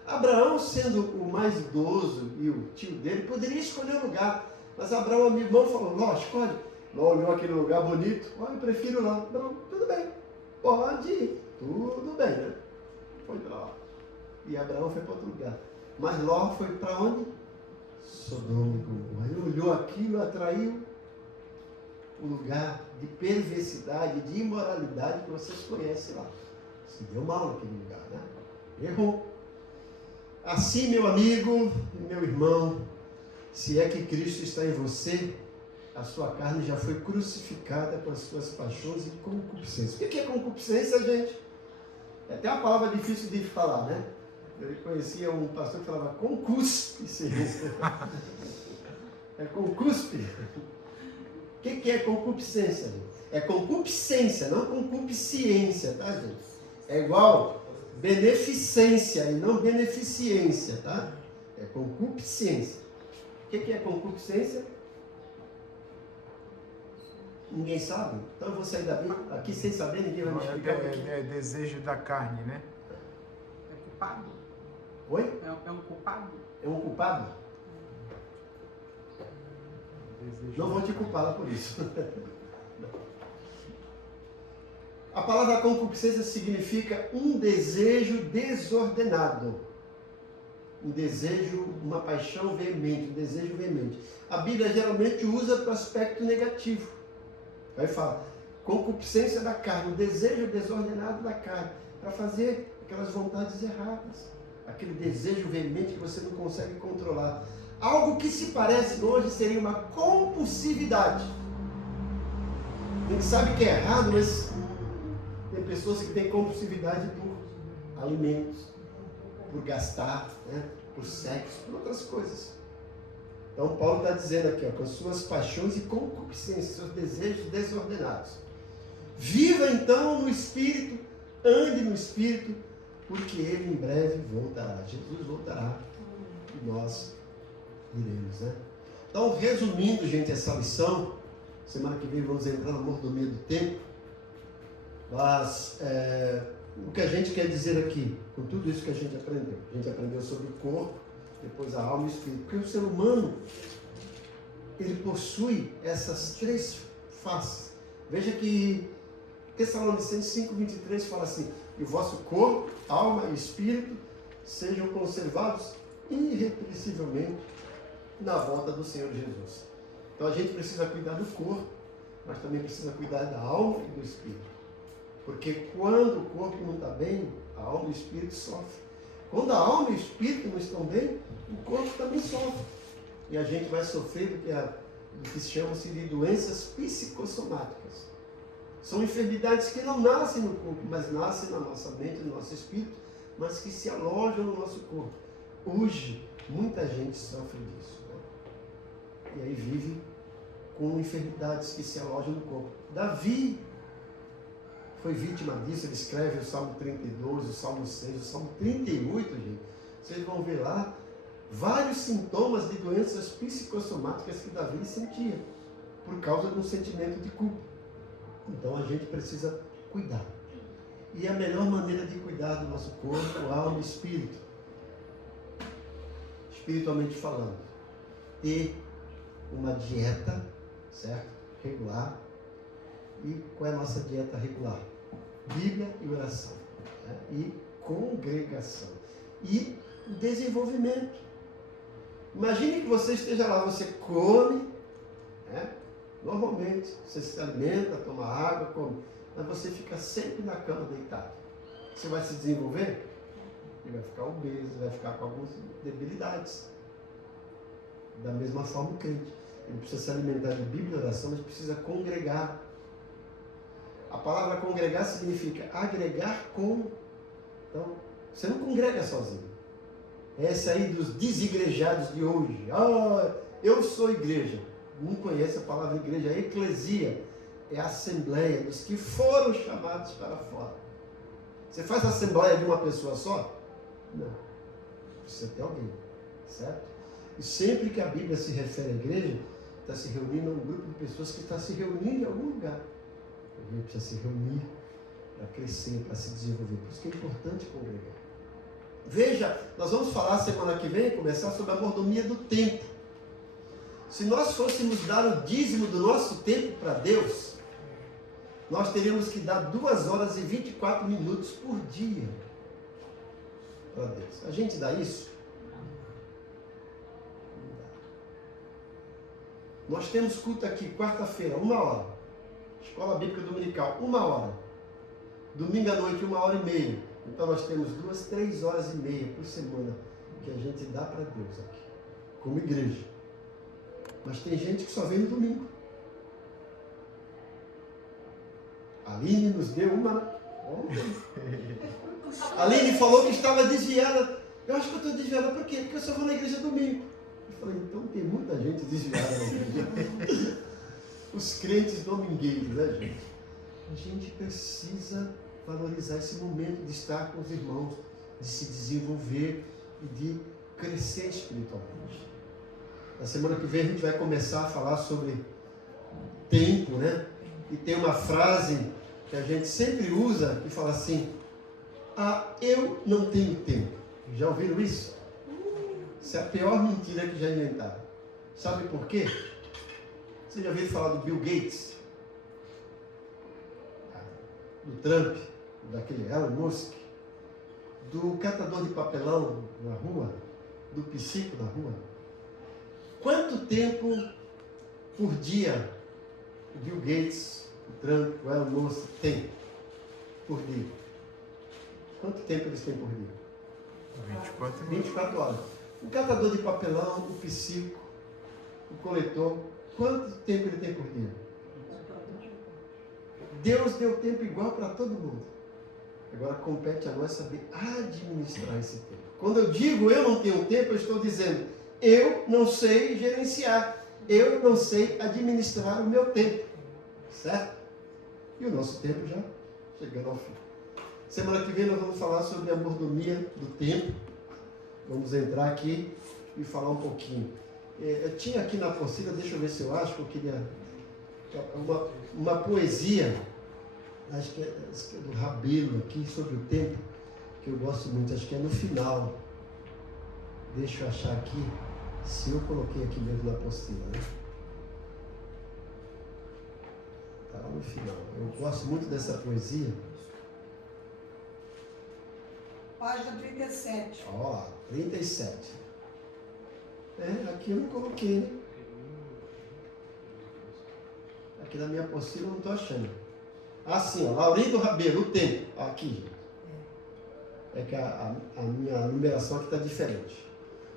Abraão, sendo o mais idoso e o tio dele, poderia escolher o lugar. Mas Abraão, amigo irmão, falou, Ló, escolhe. Ló olhou aquele lugar bonito, olha, eu prefiro lá. Não, tudo bem, pode ir. Tudo bem, né? Foi para lá. E Abraão foi para outro lugar. Mas Ló foi para onde? Sodoma e Gomorra. Ele olhou aquilo, atraiu o lugar de perversidade, de imoralidade que vocês conhecem lá. Se deu mal naquele lugar, né? Errou. Assim, meu amigo e meu irmão, se é que Cristo está em você, a sua carne já foi crucificada com as suas paixões e concupiscências. O que é concupiscência, gente? É até uma palavra difícil de falar, né? Eu conhecia um pastor que falava concuspe. É concuspe. O que é concupiscência, gente? É concupiscência, não concupisciência, tá, gente? É igual beneficência e não beneficência, tá? É concupiscência. O que é concupiscência? Ninguém sabe? Então eu vou sair aqui sem saber, ninguém vai me explicar. É desejo da carne, né? É culpado? Oi? É um culpado? É um culpado? Não vou te culpar por isso. A palavra concupiscência significa um desejo desordenado. Um desejo, uma paixão veemente, um desejo veemente. A Bíblia geralmente usa para o aspecto negativo. Aí fala, concupiscência da carne, um desejo desordenado da carne, para fazer aquelas vontades erradas. Aquele desejo veemente que você não consegue controlar. Algo que se parece hoje seria uma compulsividade. A gente sabe que é errado, mas tem pessoas que têm compulsividade por alimentos, por gastar, né? Por sexo, por outras coisas. Então Paulo está dizendo aqui, ó, com as suas paixões e concupiscências, seus desejos desordenados. Viva então no Espírito, ande no Espírito, porque Ele em breve voltará. Jesus voltará e nós iremos, né? Então, resumindo, gente, essa lição, semana que vem vamos entrar na mordomia do tempo, mas o que a gente quer dizer aqui, com tudo isso que a gente aprendeu sobre o corpo, depois a alma e o espírito, porque o ser humano, ele possui essas três faces. Veja que Tessalonicenses 5:23 fala assim: e o vosso corpo, alma e espírito sejam conservados irrepreensivelmente na volta do Senhor Jesus. Então a gente precisa cuidar do corpo, mas também precisa cuidar da alma e do espírito. Porque quando o corpo não está bem, a alma e o espírito sofrem. Quando a alma e o espírito não estão bem, o corpo também sofre. E a gente vai sofrer do que se chama-se de doenças psicossomáticas. São enfermidades que não nascem no corpo, mas nascem na nossa mente, no nosso espírito, mas que se alojam no nosso corpo. Hoje, muita gente sofre disso, né? E aí vive com enfermidades que se alojam no corpo. Davi foi vítima disso. Ele escreve o Salmo 32, o Salmo 6, o Salmo 38, gente. Vocês vão ver lá vários sintomas de doenças psicossomáticas que Davi sentia, por causa de um sentimento de culpa. Então a gente precisa cuidar. E a melhor maneira de cuidar do nosso corpo, alma e espírito, espiritualmente falando, ter uma dieta, certo? Regular. E qual é a nossa dieta regular? Bíblia e oração, né? E congregação. E desenvolvimento. Imagine que você esteja lá, você come, né? Normalmente, você se alimenta, toma água, come, mas você fica sempre na cama deitado. Você vai se desenvolver? E vai ficar obeso, vai ficar com algumas debilidades. Da mesma forma o crente. Ele precisa se alimentar de Bíblia e oração, mas precisa congregar. A palavra congregar significa agregar com. Então, você não congrega sozinho. Essa aí dos desigrejados de hoje. Ah, eu sou igreja. Não conhece a palavra igreja. A eclesia é a assembleia dos que foram chamados para fora. Você faz a assembleia de uma pessoa só? Não. Precisa ter alguém. Certo? E sempre que a Bíblia se refere à igreja, está se reunindo a um grupo de pessoas que está se reunindo em algum lugar. A gente precisa se reunir para crescer, para se desenvolver. Por isso que é importante congregar. Veja, nós vamos falar semana que vem, começar sobre a mordomia do tempo. Se nós fôssemos dar o dízimo do nosso tempo para Deus, nós teríamos que dar 2 horas e 24 minutos por dia para Deus. A gente dá isso? Não dá. Nós temos culto aqui, quarta-feira, 1 hora. Escola Bíblica Dominical, 1 hora. Domingo à noite, 1h30. Então nós temos 2, 3 horas e meia por semana que a gente dá para Deus aqui, como igreja. Mas tem gente que só vem no domingo. A Aline nos deu uma. A Aline falou que estava desviada. Eu acho que eu estou desviada por quê? Porque eu só vou na igreja domingo. Eu falei, então tem muita gente desviada na igreja. Os crentes domingueiros, né, gente? A gente precisa valorizar esse momento de estar com os irmãos, de se desenvolver e de crescer espiritualmente. Na semana que vem a gente vai começar a falar sobre tempo, né? E tem uma frase que a gente sempre usa e fala assim: ah, eu não tenho tempo. Já ouviram isso? Isso é a pior mentira que já inventaram. Sabe por quê? Você já ouviu falar do Bill Gates? Do Trump? Daquele Elon Musk? Do catador de papelão na rua? Do psico na rua? Quanto tempo por dia o Bill Gates, o Trump, o Elon Musk tem por dia? Quanto tempo eles têm por dia? 24 horas. O catador de papelão, o psico, o coletor, quanto tempo ele tem por dia? Deus deu tempo igual para todo mundo. Agora compete a nós saber administrar esse tempo. Quando eu digo eu não tenho tempo, eu estou dizendo, eu não sei gerenciar, eu não sei administrar o meu tempo, certo? E o nosso tempo já chegando ao fim. Semana que vem nós vamos falar sobre a mordomia do tempo. Vamos entrar aqui e falar um pouquinho. Eu tinha aqui na apostila, deixa eu ver se eu acho, que eu queria uma poesia, acho que é do Rabelo aqui, sobre o tempo, que eu gosto muito, acho que é no final. Deixa eu achar aqui, se eu coloquei aqui mesmo na apostila, né? Está lá no final. Eu gosto muito dessa poesia. Página 37. Ó, 37. Aqui eu não coloquei, né? Aqui na minha apostila eu não estou achando. Assim, ó, Laurindo Rabelo, o tempo. Aqui. É que a minha numeração aqui está diferente.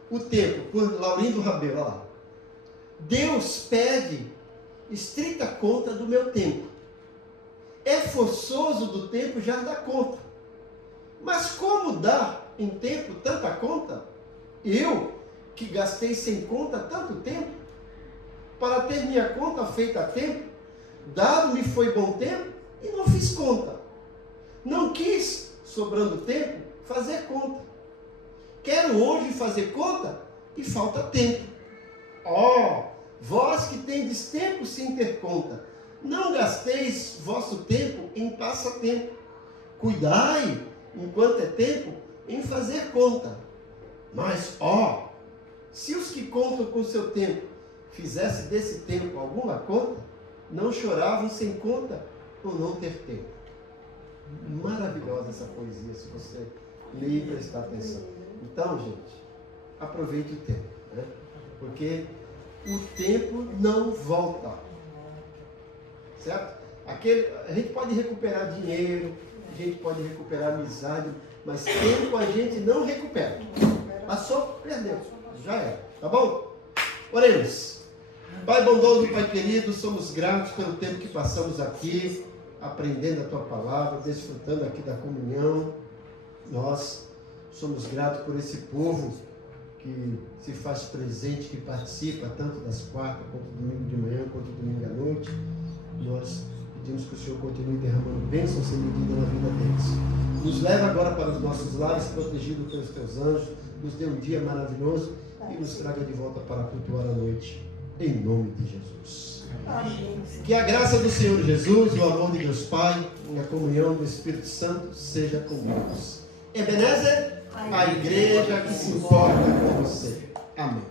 O tempo, por Laurindo Rabelo, olha lá. Deus pede estrita conta do meu tempo. É forçoso do tempo já dar conta. Mas como dar em tempo tanta conta? Eu, que gastei sem conta tanto tempo, para ter minha conta feita a tempo, dado-me foi bom tempo e não fiz conta. Não quis, sobrando tempo, fazer conta. Quero hoje fazer conta e falta tempo. Ó, vós que tendes tempo sem ter conta, não gasteis vosso tempo em passatempo. Cuidai, enquanto é tempo, em fazer conta. Mas, ó, se os que contam com seu tempo fizessem desse tempo alguma conta, não choravam sem conta ou não ter tempo. Maravilhosa essa poesia, se você ler e prestar atenção. Então, gente, aproveite o tempo, né? Porque o tempo não volta. Certo? A gente pode recuperar dinheiro, a gente pode recuperar amizade, mas tempo a gente não recupera. Passou, perdeu. Já era. Tá bom? Oremos. Pai bondoso, Pai querido, somos gratos pelo tempo que passamos aqui, aprendendo a Tua palavra, desfrutando aqui da comunhão. Nós somos gratos por esse povo que se faz presente, que participa tanto das quartas, quanto domingo de manhã, quanto domingo à noite. Nós pedimos que o Senhor continue derramando bênçãos sem medida na vida deles. Nos leva agora para os nossos lares, protegido pelos Teus anjos, nos dê um dia maravilhoso e nos traga de volta para cultuar a noite, em nome de Jesus. Amém. Que a graça do Senhor Jesus, o amor de Deus Pai e a comunhão do Espírito Santo seja conosco. Ebenezer, a igreja que se importa com você. Amém.